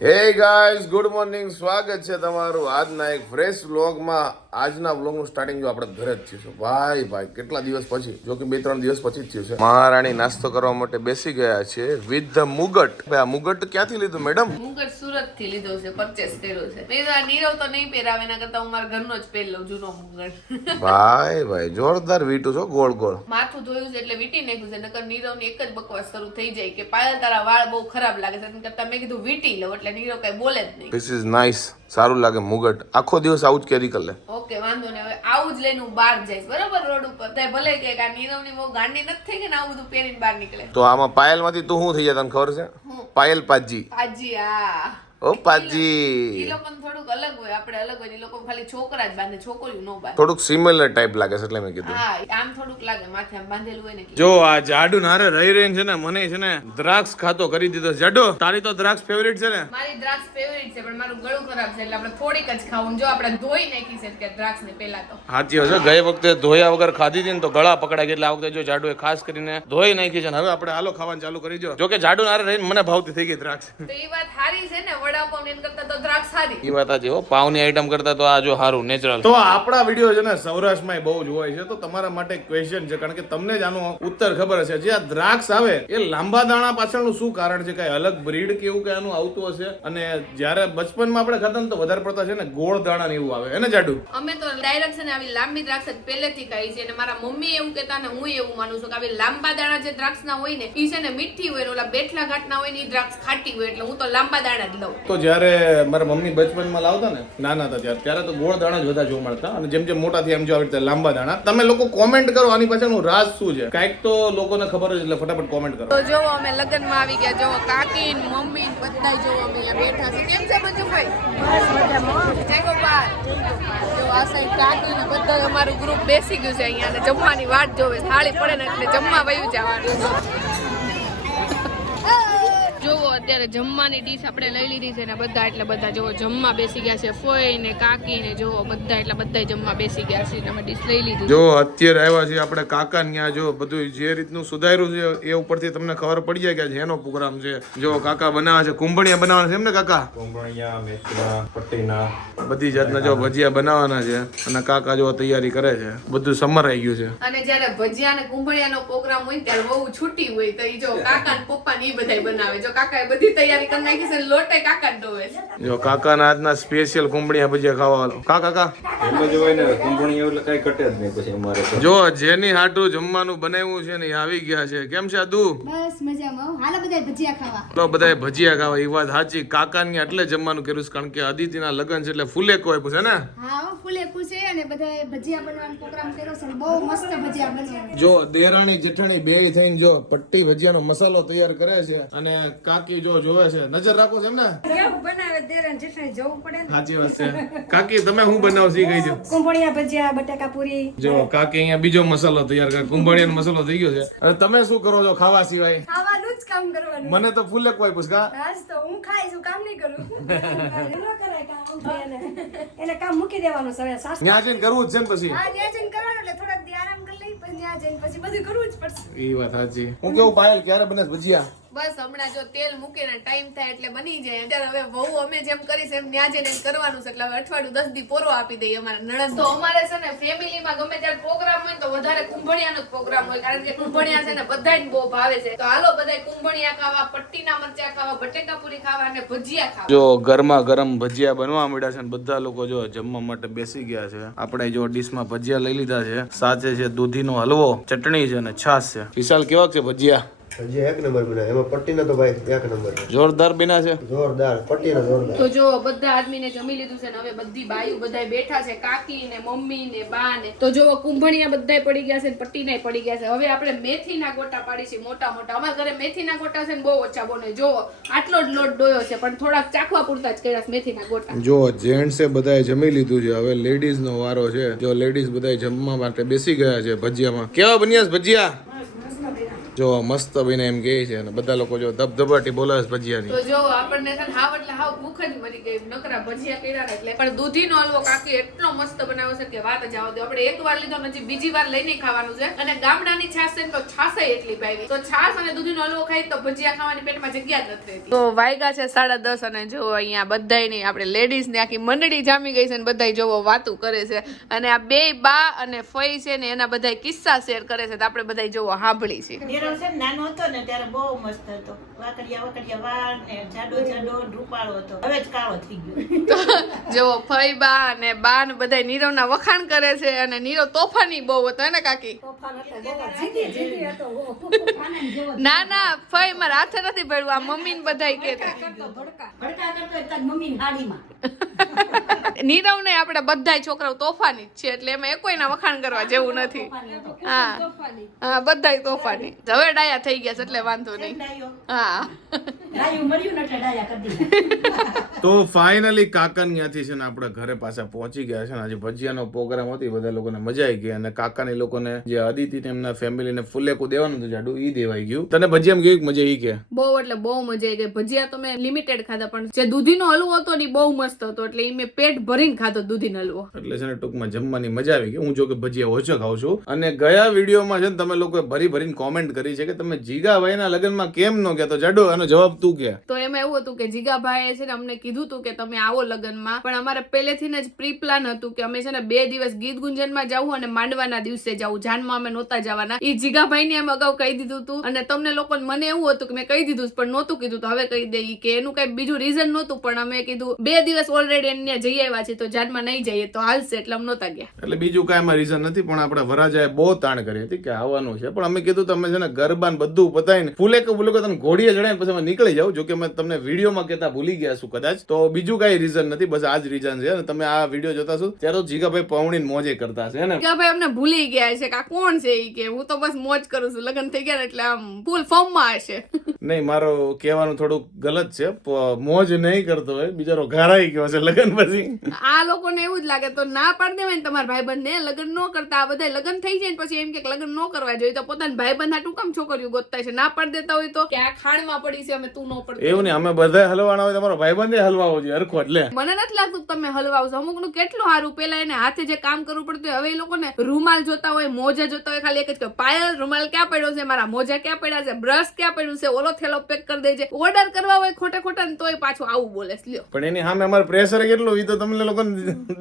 Hey guys good morning સ્વાગત છે તમારું આજના એક ફ્રેશ વ્લોગમાં આજના વ્લોગનું સ્ટાર્ટિંગ જો આપણે ઘરે જ થયું ભાઈ ભાઈ કેટલા દિવસ પછી? જો કે બે ત્રણ દિવસ પછી જ થયું છે. મહારાણી નાસ્તો કરવા માટે બેસી ગયા છે વિથ ધ મુગટ. આ મુગટ ક્યાંથી લીધું મેડમ મુગટ સુરતથી લીધો છે પરચેસ કર્યો છે. મેં આ નીરવ તો નહીં પહેરાવે એના કરતા હું મારા ઘરનો જ પહેર લઉં જૂનો મુગટ. ભાઈ ભાઈ જોરદાર વીટું છો ગોળ ગોળ. માથું ધોયું છે એટલે વીટી નાખ્યું છે નકર નીરવની એક જ બકવાસ શરૂ થઈ જાય કે પાયલ તારા વાળ બહુ ખરાબ લાગે છે. કરતા મેં કીધું વીટી લઉં એટલે નીરો કઈ બોલે જ નહીં. ધીસ ઇઝ નાઇસ સારું લાગે મુગટ. આખો દિવસ આવું જ કેરી કરી લે. ઓકે વાંધો નહીં. હવે આવું જ લઈને હું બહાર જઈશ. બરોબર? રોડ ઉપર. તો ભલે કે આ નીરવની બહુ ગાંડી નથી થઈ કે ને આવું બધું પહેરીને બહાર નીકળે. તો આમાં પાયલમાંથી તું શું થઈ જાય તને ખબર છે? પાયલ પાજી. પાજી આ ઓ પાજી. એ લોકોને થોડુંક અલગ હોય આપણે અલગ હોય એ લોકો ખાલી છોકરા જ બાંધે છોકરીઓ નો બાંધે. થોડુંક સિમિલર ટાઈપ લાગે છે એટલે મેં કીધું. હા આમ થોડુંક લાગે માથે આમ બાંધેલું હોય ને જો આ જાડુ નારે રહી રહીને છે ને મને છે ને દ્રાક્ષ ખાતો કરી દીધો જાડો તારી તો દ્રાક્ષ ફેવરિટ છે ને? મારી દ્રાક્ષ ફેવરિટ છે પણ મારું ગળું ખરાબ છે એટલે આપણે થોડીક જ ખાવું જો આપણે ધોઈ નાખી છે કે દ્રાક્ષ ને પહેલા તો. સાચી હશે ગઈ વખતે ધોયા વગર ખાધી હતી ને તો ગળા પકડાય એટલે આ વખતે જો જાડુ ખાસ કરીને ધોઈ નાખી છે ને હવે આપણે હાલો ખાવાનું ચાલુ કરી જો જો કે જાડુ નારે રહીને મને ભાવતી થઈ ગઈ દ્રાક્ષ. તો એ વાત સારી છે ને વડાપાવ ને કરતા તો દ્રાક્ષ સારી એ વાત આજે હો. પાવની આઈટમ કરતા તો આ જો સારું નેચરલ તો આપણા વીડિયો છે ને સૌરાષ્ટ્રમાં બહુ જ હોય છે. તો તમારા માટે ક્વેશ્ચન છે કારણ કે તમને જ આનો ઉત્તર ખબર હશે. જે આ દ્રાક્ષ આવે એ લાંબા દાણા પાછળનું શું કારણ છે? કઈ અલગ બ્રીડ કે એવું કઈ આનું આવતું હશે? અને જ્યારે બચપનમાં આપણે ખાતા તો વધારે પડતા છે ને ગોળ દાણા ને એવું આવે. એને જાડુ? અમે તો ડાયરેક્ટ છે ને આવી લાંબી દ્રાક્ષ જ પહેલેથી ખાઈ છે અને મારા મમ્મી એવું કહેતા ને હું એવું માનું છું કે આવી લાંબા દાણા જે દ્રાક્ષ ના હોય ને એ છે ને મીઠી હોય ને ઓલા બેઠલા ઘાટ ના હોય ને એ દ્રાક્ષ ખાટી હોય. એટલે હું તો લાંબા દાણા જ લઉં. તો જ્યારે મારા મમ્મી બચપનમાં લાવતા ને નાના હતા ત્યારે ત્યારે તો ગોળ દાણા જ વધારે જોવા મળતા. અને જેમ જેમ મોટા થયા એમ જો આવી રીતે લાંબા દાણા. તમે લોકો કોમેન્ટ કરો આની પાછળનું રાજ શું છે? કાંઈક તો લોકોને ખબર જ એટલે ફટાફટ કોમેન્ટ કરો. તો જો અમે લગ્નમાં આવી ગયા જો કાકી ને મમ્મી ને બધા જો અમે અહીંયા બેઠા છે. કેમ છે મંજુભાઈ? જય ગોપાલ. જો આ સાઈડ કાકી ને બધા અમારું ગ્રુપ બેસી ગયું છે અહીંયા અને જમવાની વાટ જોવે થાળી પડે ને એટલે જમવા વયું જવાનું જોવો અત્યારે જમવાની ડીશ આપણે લઈ લીધી છે ને બધા એટલે બધા જોવો જમવા બેસી ગયા છે ફોઈ ને કાકી ને જોવો બધા એટલે બધા જમવા બેસી ગયા છે અમે ડીશ લઈ લીધી જો અત્યારે આવ્યા છીએ આપણે કાકા ત્યાં જો બધું જે રીતનું સુધાર્યું છે એ ઉપરથી તમને ખબર પડી જાય કે આજે એનો પ્રોગ્રામ છે. જો કાકા બનાવે છે કુંભણિયા બનાવવાના છે એમ ને કાકા? કુંભણિયા મેથીના પટ્ટીના બધી જાતના જો ભજીયા બનાવવાના છે અને કાકા જો તૈયારી કરે છે. બધું સમર આવી ગયું છે. અને જ્યારે ભજીયા અને કુંભળિયાનો પ્રોગ્રામ હોય ત્યારે બહુ છૂટી હોય તો એ જો કાકા ને પપ્પા ને એ બધા બનાવે. જો કાકા એ બધી તૈયારી કરી નાખી છે લોટે કાકા જ ડોવે છે. જો કાકાના હાથના સ્પેશિયલ કુંભણિયા ભજીયા ખાવા કા કાકા? એમ જ હોય ને કોંગણી એટલે કઈ કટે જ નહીં પછી અમારે જો જેની હાટું જમવાનું બનાવ્યું છે ને આવી ગયા છે. કેમ છે આદુ? બસ મજામાં હાલો બધા ભજીયા ખાવા. લો બધા ભજીયા ખાવા. એ વાત સાચી. કાકાની એટલે જમવાનું કર્યું છે કારણ કે અદિતિના લગ્ન છે એટલે ફૂલે કોઈ પૂછે ને? હા ફૂલે ખુશે અને બધા ભજીયા બનવાનો પ્રોગ્રામ કર્યો છે બહુ મસ્ત ભજીયા બને જો દેરાણી જેઠાણી બે થઈને જો પટ્ટી ભજીયાનો મસાલો તૈયાર કરે છે અને કાકી જો જોવે છે. નજર રાખો છે એમ ને કેવું બનાવે દેરાણ જેઠાણી જવું પડે ને? સાચી વાત છે. કાકી તમે હું બનાવશો કહી દો. કુંભળિયા ભજીયા બટાકા પૂરી. જો કાકી અહીંયા બીજો મસાલો તૈયાર કરે. કુંભાળિયાનો મસાલો થઈ ગયો છે. અને તમે શું કરો છો ખાવા સિવાય? ખાવાનું જ કામ કરવાનું. મને તો ફૂલે કોઈ પૂછકા આજ તો હું ખાઈશું કામ નહીં કરું. એનો કરાય કામ એને. એને કામ મૂકી દેવાનું સવે સાસ. ન્યા જઈને કરવું જ છે ને પછી? આ ન્યા જઈને કરવાનું એટલે થોડાક દી આરામ કરી લઈ પછી ન્યા જઈને પછી બધું કરવું જ પડશે. એ વાત સાચી. હું કેવું પાયલ ક્યારે બને છે ભજીયા? બસ હમણાં જો તેલ મૂકીને ટાઈમ થાય એટલે બની જાય. અત્યારે હવે વહુ અમે જેમ કરીશ એમ ન્યા જઈને કરવાનું છે. એટલે હવે અઠવાડિયું દસ દી પોરો આપી દઈએ અમારા નણંદ તો અમારે છે ને ફેમિલીમાં ગમે ત્યારે પ્રોગ્રામ હોય તો વધારે કુંભણિયાનો જ પ્રોગ્રામ હોય. કારણ કે કુંભણિયા છે ને બધાય બહુ ભાવે છે. તો હાલો બધા કુંભણિયા ખાવા પટ્ટીના મરચા ખાવા બટેકા પૂરી ખાવા અને ભજીયા ખાવા. જો ગરમા ગરમ ભજીયા બનવા મળ્યા છે ને બધા લોકો જો જમવા માટે બેસી ગયા છે. આપણે જો ડીશમાં ભજીયા લઈ લીધા છે. સાથે છે દૂધીનો હલવો ચટણી છે અને છાશ છે. વિશાલ કેવા છે ભજીયા? હજી એક નંબર બનાવે. એમાં પટ્ટીનો તો ભાઈ એક નંબર જોરદાર બિના છે. જોરદાર પટ્ટીનો જોરદાર. તો જો બધા આદમીને જમી લીધું છે ને હવે બધી બાયું બધાય બેઠા છે કાકી ને મમ્મી ને બા ને તો જો કુંભણિયા બધાય પડી ગયા છે ને પટ્ટીનાય પડી ગયા છે. હવે આપણે મેથીના ગોટા પાડી છે મોટા મોટા. અમારા ઘરે મેથીના ગોટા છે ને બહુ ઓછા બોને. જો આટલો જ લોટ ડોયો છે પણ થોડાક ચાખવા પૂરતા જ કર્યા છે મેથીના ગોટા. જો જેન્ટ્સે બધાએ જમી લીધું છે હવે લેડીઝ નો વારો છે. જો લેડીઝ બધાય જમવા માટે બેસી ગયા છે ભજીયામાં. કેવા બન્યા ભજીયા? જો મસ્ત બને એમ કે છે અને બધા લોકો જો ધબધબાટી બોલે છે ભજીયાની. તો જો આપણને છે હાવ એટલે હાવ ભૂખ જ મરી ગઈ. નકરા ભજીયા કર્યા એટલે. પણ દૂધીનો હલવો કાકી એટલો મસ્ત બનાવે છે કે વાત જ આવો દે. આપણે એક વાર લીધો નથી બીજી વાર લઈને ખાવાનું છે. અને ગામડાની છાશ છે તો છાશ એટલી ભાવી. તો છાશ અને દૂધીનો હલવો ખાઈ તો ભજીયા ખાવાની પેટમાં જગ્યા જ નથી રહેતી. તો વાયગા છે સાડા દસ અને જો અહીંયા બધાયની આપણે લેડીઝ ને આખી મંડળી જામી ગઈ છે ને બધાય જોવો વાતું કરે છે. અને આ બે બા અને ફઈ છે ને એના બધા કિસ્સા શેર કરે છે તો આપણે બધા જોવો સાંભળી છે. છે નાનો હતો ને ત્યારે બહુ મસ્ત હતો. વાકડિયા વાકડિયા વાળ ને જાડો જાડો રૂપાળો હતો. હવે જ કાળો થઈ ગયો. જો ફઈ બા અને બા ને બધા નીરવના વખાણ કરે છે અને નીરવ તોફાની બહુ હતો ને કાકી? ના ના ફઈ મારા હાથે નથી પડ્યું આ મમ્મી ને બધા કે નીરવ ને આપણે બધા છોકરાઓ તોફાની જ છે એટલે એમાં એકોયના વખાણ કરવા જેવું નથી. હા. હા બધાય તોફાની. હવે ડાયા થઈ ગયા છે એટલે વાંધો નહીં. હા. ડાયું તો ફાઇનલી કાકા ત્યાંથી છે ને આપણે ઘરે પાછા પહોંચી ગયા છે ને. આજે ભજીયાનો પ્રોગ્રામ હતી બધા લોકોને મજા આવી ગઈ અને કાકાની લોકોને જે અદિતિ ને એમના ફેમિલીને ફુલેકું દેવાનું હતું જાડું ઈ દેવાઈ ગયું. તને ભજીયામાં કેવી મજા ઈ કે બહુ એટલે બહુ મજા આવી ગઈ. ભજીયા તો મેં લિમિટેડ ખાધા પણ જે દૂધીનો હલવો હતો ને બહુ મસ્ત હતો એટલે એ મેં પેટ ભરીને ખાધો દૂધીનો હલવો. એટલે છે ને ટૂંકમાં જમવાની મજા આવી ગઈ. હું જો કે ભજીયા ઓછો ખાઉં છું. અને ગયા વિડીયોમાં છે ને તમે લોકોએ ભરી ભરીને કોમેન્ટ કરી છે કે તમે જીગાભાઈના લગ્નમાં કેમ ન ગયા? તો જાડો આનો જવાબ તું કે? તો એમાં એવું હતું કે જીગાભાઈએ છે ને અમને કીધું હતું કે તમે આવો લગ્નમાં. પણ અમારે પહેલેથી જ પ્રી પ્લાન હતું કે અમે છે ને બે દિવસ ગીત ગુંજનમાં જવું અને માંડવાના દિવસે જવું. જાનમાં અમે નહોતા જવાના. એ જીગાભાઈને એમ અગાઉ કહી દીધું હતું અને તમને લોકોને મને એવું હતું કે મેં કહી દીધું પણ નહોતું કીધું તો હવે કહી દઈ કે એનું કઈ બીજું રીઝન નહોતું. પણ અમે કીધું બે દિવસ ઓલરેડી એને જઈ આવ્યા છે તો જાનમાં નહીં જઈએ તો હાલશે એટલે અમે નહોતા ગયા. એટલે બીજું કાંઈ એમાં રીઝન નથી પણ આપણે વરાજાએ બહુ તાણ કરી હતી કે આવવાનું છે. પણ અમે કીધું તમે છે ને ગરબા બધું પતાવીને ફૂલે કે ફૂલે તને ઘોડીએ ચડાવીને પછી અમે નીકળી જાવ જો કે મેં તમને વિડીયોમાં કહેતા ભૂલી ગયા છું કદાચ. તો બીજું કઈ રીઝન નથી બસ આ જ રીઝન છે અને તમે આ વીડિયો જોતા છો. ત્યારે જીગાભાઈ પૌણીને મોજે કરતા છે ને? કે અમને ભૂલી ગયા છે કે આ કોણ છે ઈ કે? હું તો બસ મોજ કરું છું. લગ્ન થઈ ગયા એટલે આમ ફૂલ ફોર્મમાં હશે. નહીં મારો કહેવાનું થોડુંક ગલત છે. મોજ નહીં કરતો હોય બિચારો ઘારાઈ ગયો છે લગ્ન પછી. આ લોકોને એવું જ લાગે તો ના પાડી દેવાય ને તમારા ભાઈબંધ ને લગ્ન ન કરતા આ બધા લગ્ન થઈ જાય ને પછી એમ કે લગ્ન ન કરવા જોઈએ તો પોતાના ભાઈબંધ હાટું કામ છોકરીઓ ગોતતા છે ના પાડી દેતા હોય તો? કે આ ખાણમાં પડી છે અમે તું ન પડતી. એવું નહીં અમે બધા હલવાના હોય તમારો ભાઈબંધે હલવાવો જોઈએ હરખો એટલે. મને નથી લાગતું તમે હલવા હલવાવશો અમુકનું કેટલું સારું પેલા એને હાથે જે કામ કરવું પડતું હોય, હવે એ લોકોને રૂમાલ જોતા હોય મોજા જોતા હોય ખાલી એક જ પાયલ રૂમાલ ક્યાં પડ્યો છે? મારા મોજા ક્યાં પડ્યા છે? બ્રશ ક્યાં પડ્યું છે? ઓલો થેલો પેક કરી દેજે. ઓર્ડર કરવા હોય ખોટે ખોટા ને તોય પાછું આવું બોલે લ્યો. પણ એની સામે અમારે પ્રેશર કેટલું એ તો તમને લોકોને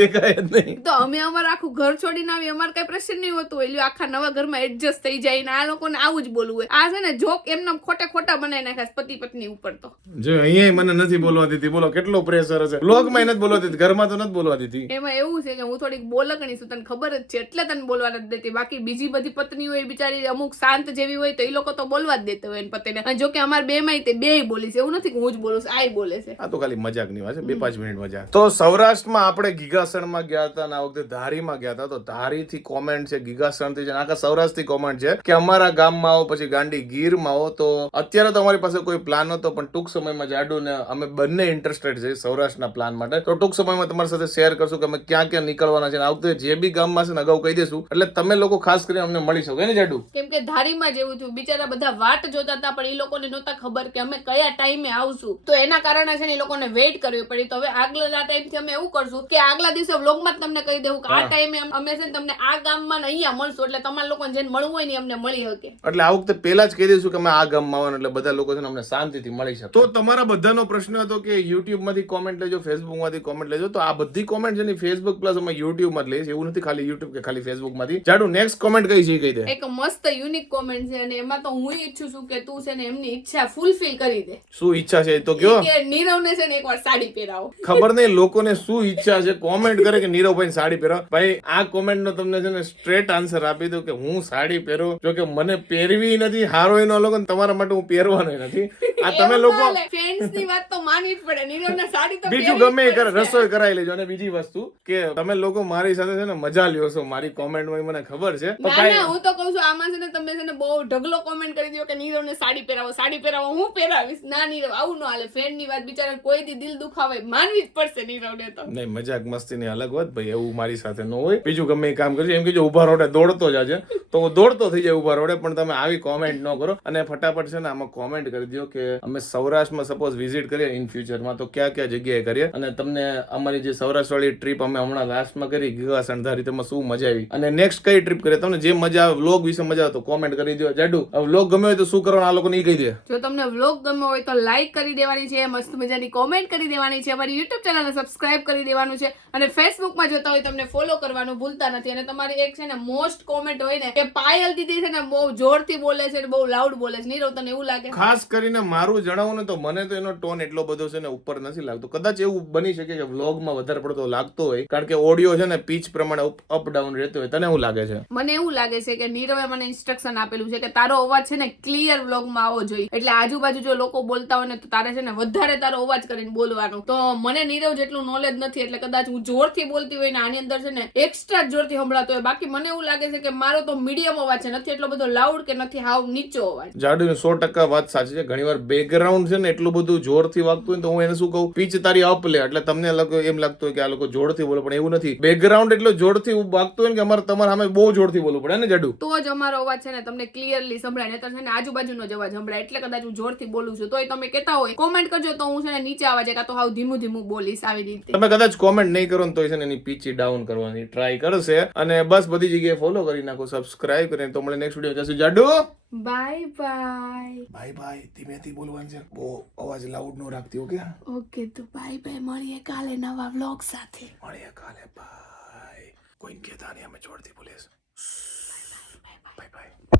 દેખાય જ નહીં. તો અમે અમારું આખું ઘર છોડીને આવી અમારે કઈ પ્રેશર નહીં હોતું હોય. લ્યો આખા નવા ઘરમાં એડજસ્ટ થઈ જાય ને આ લોકોને આવું જ બોલવું હોય. આ છે ને જોક એમને ખોટે ખોટા બનાવી નાખ્યા પતિ પત્ની ઉપર તો. જો અહીંયા મને નથી બોલવા દીધી. બોલો કેટલો પ્રેશર હશે? બ્લોગમાં નથી બોલવા દીધી. ઘરમાં તો નથી બોલવા દીધી. એમાં એવું છે કે હું થોડીક બોલકણી છું તને ખબર જ છે. એટલે તને બોલવા નથી દેતી. બાકી બીજી બધી પત્નીઓ એ બિચારી અમુક શાંત જેવી હોય તો એ લોકો તો બોલવા જ દેતા હોય પતિને. જો કે અમારે બે માં તે બે બોલી છે. એવું નથી કે હું જ બોલું છું આ બોલે છે. આ તો ખાલી મજાકની વાત છે. બે પાંચ મિનિટ મજાક. તો સૌરાષ્ટ્રમાં આપણે ગીગાસણમાં ગયા હતા અને આ વખતે ધારીમાં ગયા હતા. તો ધારીથી કોમેન્ટ છે ગીગાસણથી છે આખા સૌરાષ્ટ્રથી કોમેન્ટ છે કે અમારા ગામમાં આવો પછી ગાંડી ગીરમાં આવો. તો અત્યારે તો અમારી પાસે કોઈ પ્લાન નહોતો પણ ટૂંક સમયમાં જાડુ ને અમે બંને ઇન્ટરેસ્ટેડ છે સૌરાષ્ટ્રના પ્લાન માટે. તો ટૂંક સમયમાં તમારી સાથે શેર કરશું કે અમે ક્યાં ક્યાં નીકળવાના છે આવતે જે બી ગામમાં છે ને અગાઉ કહી દઈશું. એટલે તમે લોકો ખાસ કરીને અમને મળી શકો ને જાડુ? કેમ કે ધારીમાં જેવું થયું બિચારા બધા વાટ જોતા હતા પણ એ લોકોને નહોતા ખબર કે અમે કયા ટાઈમે આવશું. તો એના કારણે છે ને એ લોકોને વેઇટ કરવી પડી. તો હવે આગલા ટાઈમથી અમે એવું કરશું કે આગલા દિવસે વ્લોગમાં જ તમને કહી દેવું કે આ ટાઈમે અમે છે ને તમને આ ગામમાં અહીંયા મળશું. એટલે તમારા લોકોને જેને મળવું હોય ને અમને મળી શકે. એટલે આ વખતે પહેલા જ કહી દઈશું કે અમે આ ગામમાં આવવાનું. એટલે બધા લોકો છે ને અમને શાંતિથી મળી શકે. તો તમારા બધાનો પ્રશ્ન હતો કે યુટ્યુબમાંથી કોમેન્ટ લેજો ફેસબુકમાંથી કોમેન્ટ લેજો. તો આ બધી કોમેન્ટ છે ને ફેસબુક પ્લસ અમે યુટ્યુબમાં જ લઈએ એવું નથી ખાલી યુટ્યુબ કે ખાલી ફેસબુકમાંથી. જાડુ નેક્સ્ટ કોમેન્ટ કઈ છે એ કહી દે. એક મસ્ત યુનિક કોમેન્ટ છે અને એમાં તો હું ઈચ્છું છું કે તું છે ને એમની ઈચ્છા ફૂલફિલ કરી દે. શું ઈચ્છા છે તો કયો? કે નીરવને છે ને એકવાર સાડી પહેરાવો. ખબર નહીં લોકોને શું ઈચ્છા છે? કોમેન્ટ કરે કે નીરવભાઈ સાડી પહેરો. ભાઈ આ કોમેન્ટ નો તમને છે ને સ્ટ્રેટ આન્સર આપી દઉં કે હું સાડી પહેરો. જો કે મને પહેરવી નથી હારો એનો લોકો તમારા માટે હું પહેરવાનો નથી. આ તમે લોકો ફ્રેન્ડ્સની વાત તો માનવી જ પડે. નીરવ નીરવને સાડી તો બીજું ગમે એ કરે રસોઈ કરાવી લેજો. અને બીજી વસ્તુ કે તમે લોકો મારી સાથે છે ને મજા લ્યો છો. મારી કોમેન્ટમાં મને ખબર છે. ના ના હું તો કઉ છું આમાં છે ને તમે છે ને બહુ ઢગલો કોમેન્ટ કરી દો કે નીરવને સાડી પહેરાવો સાડી પહેરાવો હું પહેરાવીશ. ના નીરવ આવું ન હાલે. ફ્રેન્ડની વાત બિચારા કોઈ દી દિલ દુખાવે માનવી જ પડશે નીરવને તો. નહીં મજાક મસ્તી ની અલગ વાત ભાઈ એવું મારી સાથે ન હોય. બીજું ગમે એ કામ કરજો. એમ કે જો ઊભા રોડે દોડતો જાજે. તો હું દોડતો થઈ જાય ઊભા રોડે પણ તમે આવી કોમેન્ટ ન કરો. અને ફટાફટ છે ને આમાં કોમેન્ટ કરી દો કે અમે સૌરાષ્ટ્રમાં સપોઝ વિઝિટ કરીએ ઇન ફ્યુચરમાં તો ક્યાં ક્યાં જગ્યાએ કરીએ? અને તમને અમારી જે સૌરાષ્ટ્ર વાળી ટ્રીપ અમે હમણાં લાસ્ટમાં કરી, ગીગા સણધારી તેમાં શું મજા આવી? અને નેક્સ્ટ કઈ ટ્રીપ કરીએ? તમને જે મજા આવે વ્લોગ વિશે મજા આવે તો કોમેન્ટ કરી દો જાડુ વ્લોગ ગમે હોય તો શું કરવાનું? આ લોકોને એ કહી દે જો તમને વ્લોગ ગમ્યો હોય તો લાઈક કરી દેવાની છે, મસ્ત મજાની કોમેન્ટ કરી દેવાની છે, અમારી યુટ્યુબ ચેનલને સબસ્ક્રાઇબ કરી દેવાનું છે. અને ફેસબુકમાં જોતા હોય તમને ફોલો કરવાનું ભૂલતા નથી. અને તમારી એક છે ને મોસ્ટ કોમેન્ટ હોય ને કે પાયલ દીદી છે ને બહુ જોરથી બોલે છે ને બહુ લાઉડ બોલે છે. નીરવ તને એવું લાગે? ખાસ કરીને મારું જણાવું ને તો મને તો એનો ટોન એટલો બધો છે ને ઉપર નથી લાગતો. કદાચ એવું બની શકે કે વ્લોગમાં વધારે પડતો લાગતો હોય કારણ કે ઓડિયો છે ને પીચ પ્રમાણે અપ ડાઉન રહેતો હોય. તને એવું લાગે છે? મને એવું લાગે છે કે નીરવે મને ઇન્સ્ટ્રક્શન આપેલું છે કે તારો અવાજ છે ને ક્લિયર વ્લોગમાં આવવો જોઈએ. એટલે આજુબાજુ જો લોકો બોલતા હોય ને તો તારે છે ને વધારે તારો અવાજ કરીને બોલવાનો. તો મને નીરવ જેટલું નોલેજ નથી એટલે કદાચ હું જોરથી બોલતી હોય ને આની અંદર છે ને એક્સ્ટ્રા જોરથી સંભળાતો હોય. બાકી મને એવું લાગે છે કે મારો તો મીડિયમ અવાજ છે નથી એટલો બધો લાઉડ કે નથી હાવ નીચો અવાજ. જાડુ સો ટકા વાત સાચી છે ઘણીવાર બેકગ્રાઉન્ડ છે ને એટલું બધું જોરથી વાગતું હોય તો હું એને શું કહું પીચ તારી અપ લે. એટલે તમને એમ લાગતું હોય કે આ લોકો જોરથી બોલે પણ એવું નથી. બેકગ્રાઉન્ડ એટલો જોરથી વાગતું હોય કે અમારે તમારે સામે બહુ જોરથી બોલવું પડે ને જાડુ? તો જ અમારો અવાજ છે ને તમને ક્લિયરલી સંભળાય નહીતર છે ને આજુબાજુનો જ અવાજ સંભળાય એટલે કદાચ હું જોરથી બોલું છું. તોય તમે કહેતા હોય કોમેન્ટ કરજો તો હું છે ને નીચે અવાજે કાં તો હાવ ધીમું ધીમું બોલીશ આવી રીતે. તમે કદાચ કોમેન્ટ નહીં કરો ને તો છે ને એની પીચી ડાઉન કરવાની ટ્રાય કરશે. અને બસ બધી જગ્યાએ ફોલો કરી નાખો સબસ્ક્રાઇબ કરીને તો મળે નેક્સ્ટ વીડિયો જશું જાડુ. બાય બાય બાય બાય ધીમેથી બોલવાનું છે. બહુ અવાજ લાઉડ નો રાખતી ઓકે ઓકે તો બાય બાય મળીએ કાલે નવા વ્લોગ સાથે. મળીએ કાલે. બાય કોઈ કહેતા નહીં અમે છોડતી બોલીશ